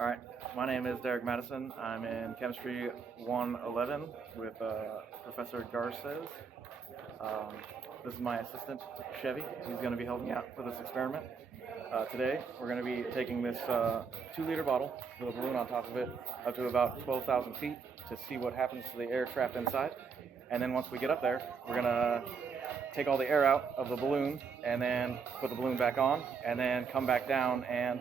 All right, my name is Derek Madison. I'm in Chemistry 111 with Professor Garces. Um, this is my assistant, Chevy. He's going to be helping me out for this experiment. Today, we're going to be taking this 2-liter bottle with a balloon on top of it up to about 12,000 feet to see what happens to the air trapped inside. And then once we get up there, we're going to take all the air out of the balloon and then put the balloon back on and then come back down and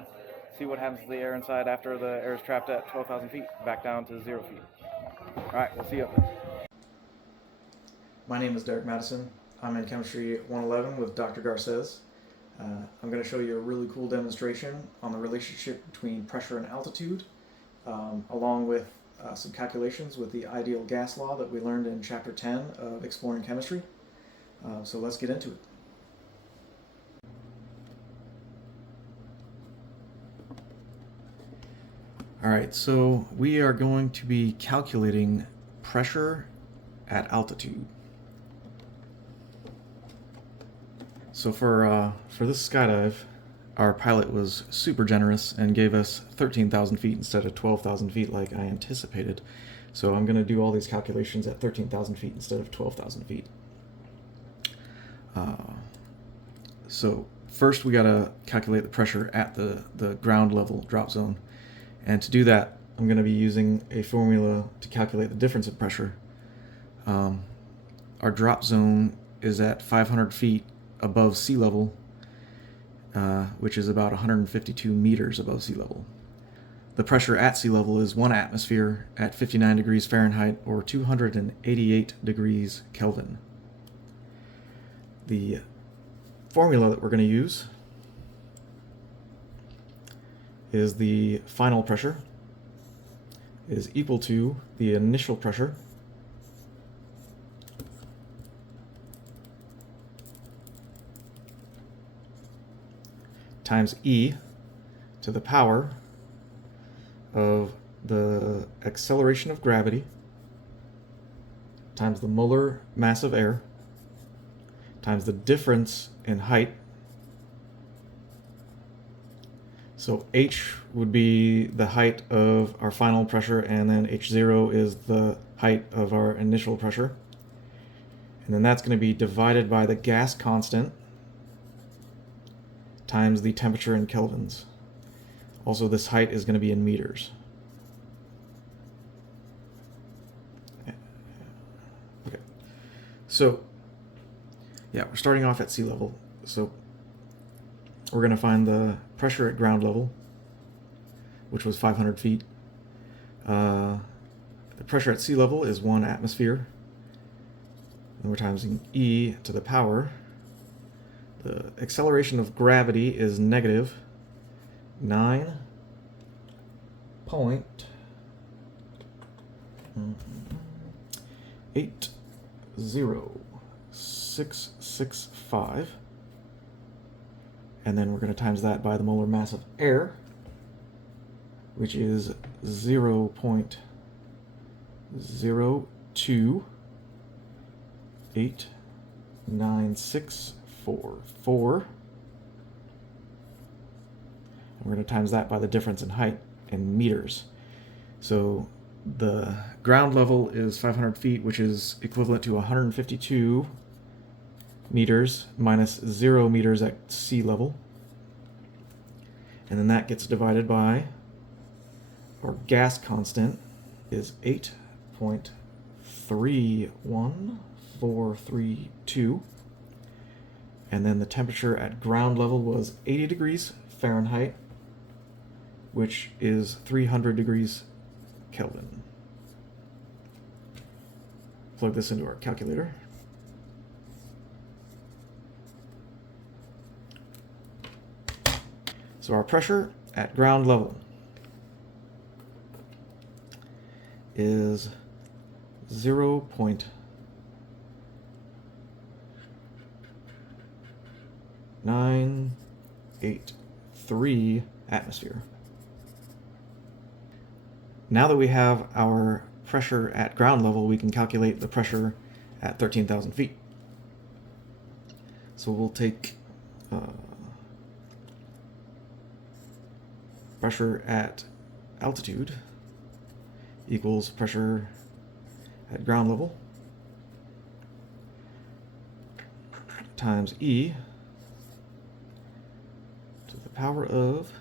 see what happens to the air inside after the air is trapped at 12,000 feet, back down to 0 feet. All right, we'll see you up there. My name is Derek Madison. I'm in Chemistry 111 with Dr. Garces. I'm going to show you a really cool demonstration on the relationship between pressure and altitude, along with some calculations with the ideal gas law that we learned in Chapter 10 of Exploring Chemistry. So let's get into it. Alright, so we are going to be calculating pressure at altitude. So for this skydive, our pilot was super generous and gave us 13,000 feet instead of 12,000 feet like I anticipated. So I'm going to do all these calculations at 13,000 feet instead of 12,000 feet. So first we got to calculate the pressure at the ground level drop zone. And to do that, I'm going to be using a formula to calculate the difference in pressure. Our drop zone is at 500 feet above sea level, which is about 152 meters above sea level. The pressure at sea level is 1 atmosphere at 59 degrees Fahrenheit or 288 degrees Kelvin. The formula that we're going to use is the final pressure is equal to the initial pressure times E to the power of the acceleration of gravity times the molar mass of air times the difference in height. So H would be the height of our final pressure, and then H0 is the height of our initial pressure. And then that's going to be divided by the gas constant times the temperature in kelvins. Also, this height is going to be in meters. Okay. So, yeah, we're starting off at sea level. So we're going to find the pressure at ground level, which was 500 feet. The pressure at sea level is 1 atmosphere. And we're timesing E to the power. The acceleration of gravity is negative 9.80665. And then we're going to times that by the molar mass of air, which is 0.0289644. And we're going to times that by the difference in height in meters. So the ground level is 500 feet, which is equivalent to 152 meters minus 0 meters at sea level. And then that gets divided by our gas constant is 8.31432. And then the temperature at ground level was 80 degrees Fahrenheit, which is 300 degrees Kelvin. Plug this into our calculator. So our pressure at ground level is 0.983 atmosphere. Now that we have our pressure at ground level, we can calculate the pressure at 13,000 feet. So we'll take pressure at altitude equals pressure at ground level times E to the power of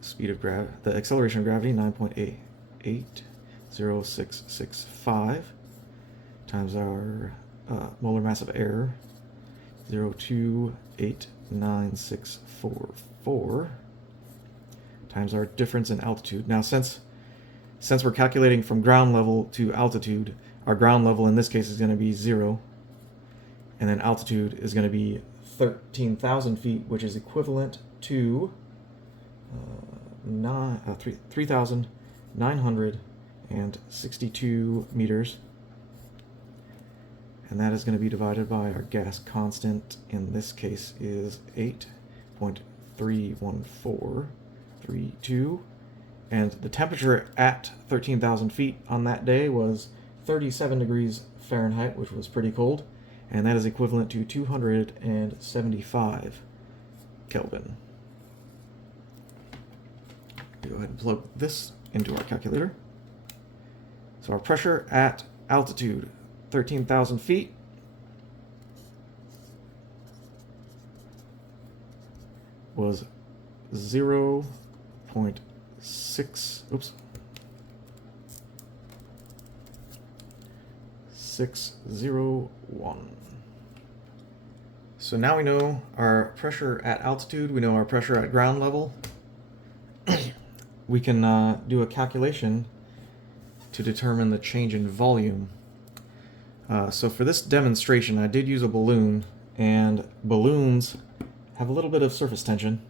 speed of the acceleration of gravity, 9.80665, times our molar mass of air, 0.28964, times our difference in altitude. Now, since we're calculating from ground level to altitude, our ground level in this case is going to be 0, and then altitude is going to be 13,000 feet, which is equivalent to 3,962 meters. And that is going to be divided by our gas constant, in this case is 8.31432. And the temperature at 13,000 feet on that day was 37 degrees Fahrenheit, which was pretty cold. And that is equivalent to 275 Kelvin. Go ahead and plug this into our calculator. So our pressure at altitude, 13,000 feet, was 601. So now we know our pressure at altitude, we know our pressure at ground level. We can do a calculation to determine the change in volume. So for this demonstration, I did use a balloon, and balloons have a little bit of surface tension.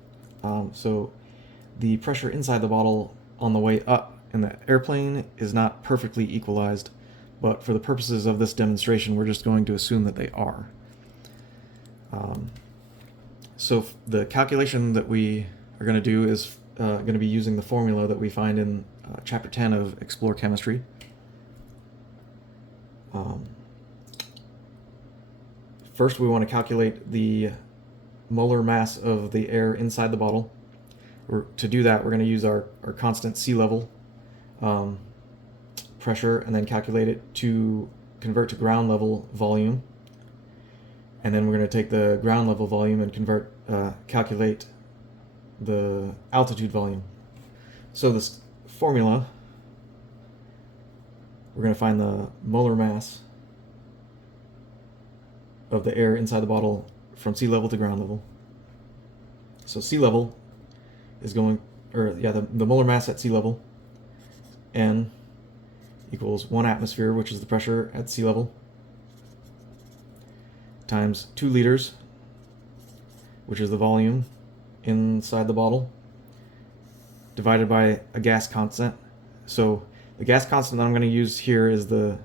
So the pressure inside the bottle on the way up in the airplane is not perfectly equalized, but for the purposes of this demonstration, we're just going to assume that they are. So the calculation that we are going to do is going to be using the formula that we find in Chapter 10 of Explore Chemistry. First, we want to calculate the molar mass of the air inside the bottle. To do that, we're going to use our constant sea level pressure, and then calculate it to convert to ground level volume. And then we're going to take the ground level volume and calculate the altitude volume. So this formula, we're going to find the molar mass of the air inside the bottle from sea level to ground level. So sea level is the molar mass at sea level, N equals 1 atmosphere, which is the pressure at sea level, times 2 liters, which is the volume inside the bottle, divided by a gas constant. So the gas constant that I'm going to use here is the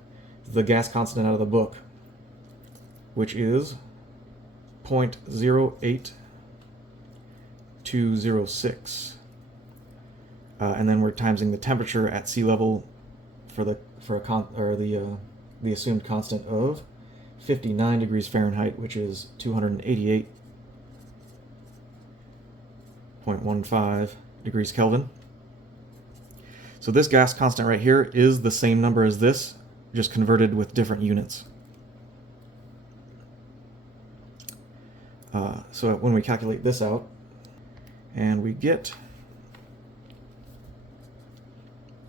gas constant out of the book, which is 0.08206. And then we're timesing the temperature at sea level for the assumed constant of 59 degrees Fahrenheit, which is 288.15 degrees Kelvin. So this gas constant right here is the same number as this, just converted with different units. So when we calculate this out, and we get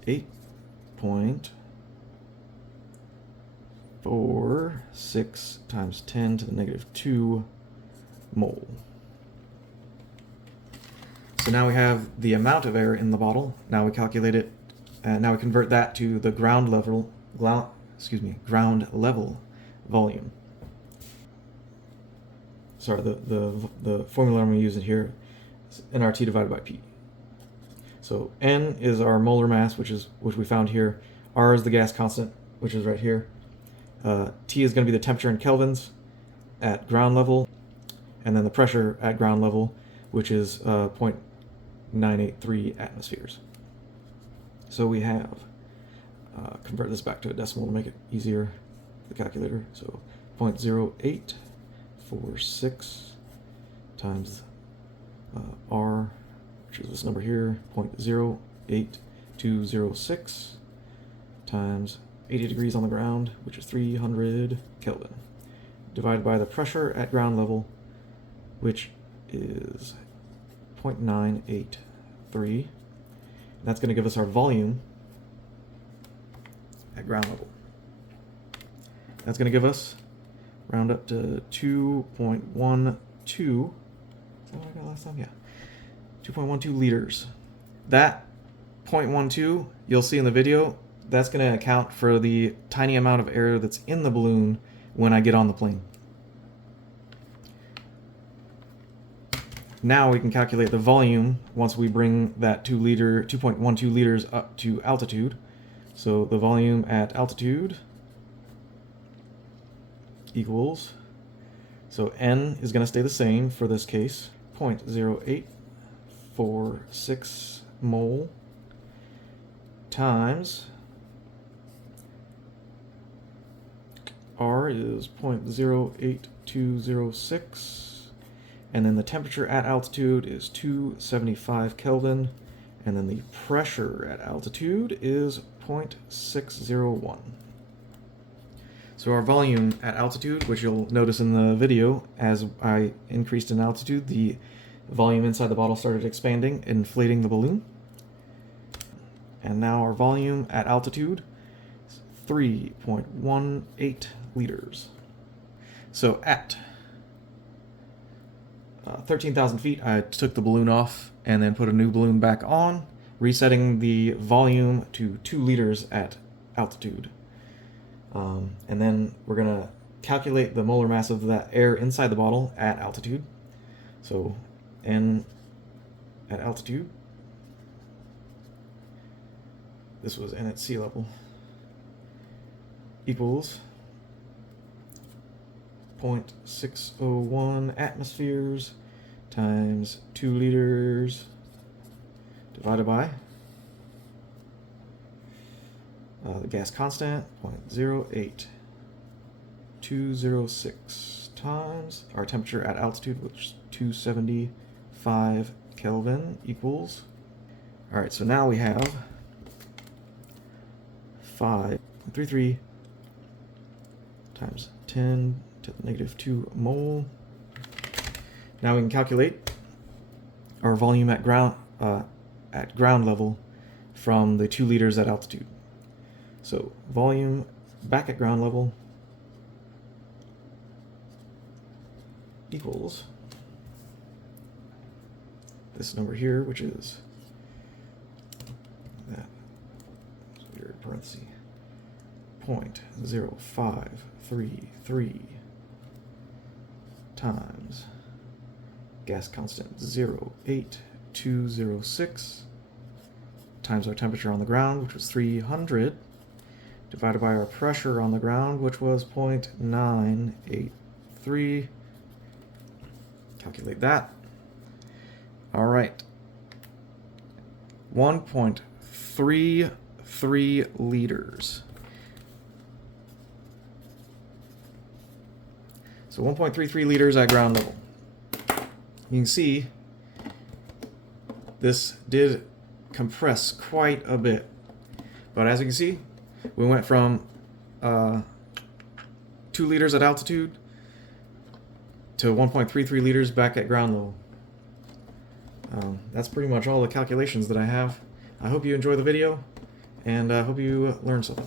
8.46 times 10 to the negative 2 mole. So now we have the amount of air in the bottle. Now we calculate it, and now we convert that to the ground level volume. Sorry, the formula I'm going to use here is nRT divided by P. So N is our molar mass, which we found here. R is the gas constant, which is right here. T is going to be the temperature in kelvins at ground level, and then the pressure at ground level, which is 0.983 atmospheres. So we have, convert this back to a decimal to make it easier for the calculator. So 0.0846 times R, which is this number here, 0.08206, 0.08206 times 80 degrees on the ground, which is 300 Kelvin, divided by the pressure at ground level, which is 0.983. That's going to give us our volume at ground level. That's going to give us, round up to 2.12. Is that what I got last time? Yeah. 2.12 liters. That 0.12, you'll see in the video, that's going to account for the tiny amount of air that's in the balloon when I get on the plane. Now we can calculate the volume once we bring that 2.12 liters up to altitude. So the volume at altitude equals, so N is going to stay the same for this case, 0.0846 mole times R is 0.08206, and then the temperature at altitude is 275 Kelvin, and then the pressure at altitude is 0.601. So our volume at altitude, which you'll notice in the video, as I increased in altitude, the volume inside the bottle started expanding, inflating the balloon. And now our volume at altitude is 3.18 liters. So at 13,000 feet, I took the balloon off and then put a new balloon back on, resetting the volume to 2 liters at altitude. And then we're going to calculate the molar mass of that air inside the bottle at altitude. So N at altitude, this was N at sea level, equals 0.601 atmospheres times 2 liters divided by the gas constant, 0.08206 times our temperature at altitude, which is 275 Kelvin, equals. All right, so now we have 5.33 times 10 to the negative 2 mole. Now we can calculate our volume at ground level from the 2 liters at altitude. So volume back at ground level equals this number here, which is that weird parenthesis, 0.0533 times gas constant 0.8206 times our temperature on the ground, which was 300, divided by our pressure on the ground, which was 0.983. Calculate that. All right. 1.33 liters. So 1.33 liters at ground level. You can see this did compress quite a bit. But as you can see, we went from 2 liters at altitude to 1.33 liters back at ground level. That's pretty much all the calculations that I have. I hope you enjoy the video, and I hope you learned something.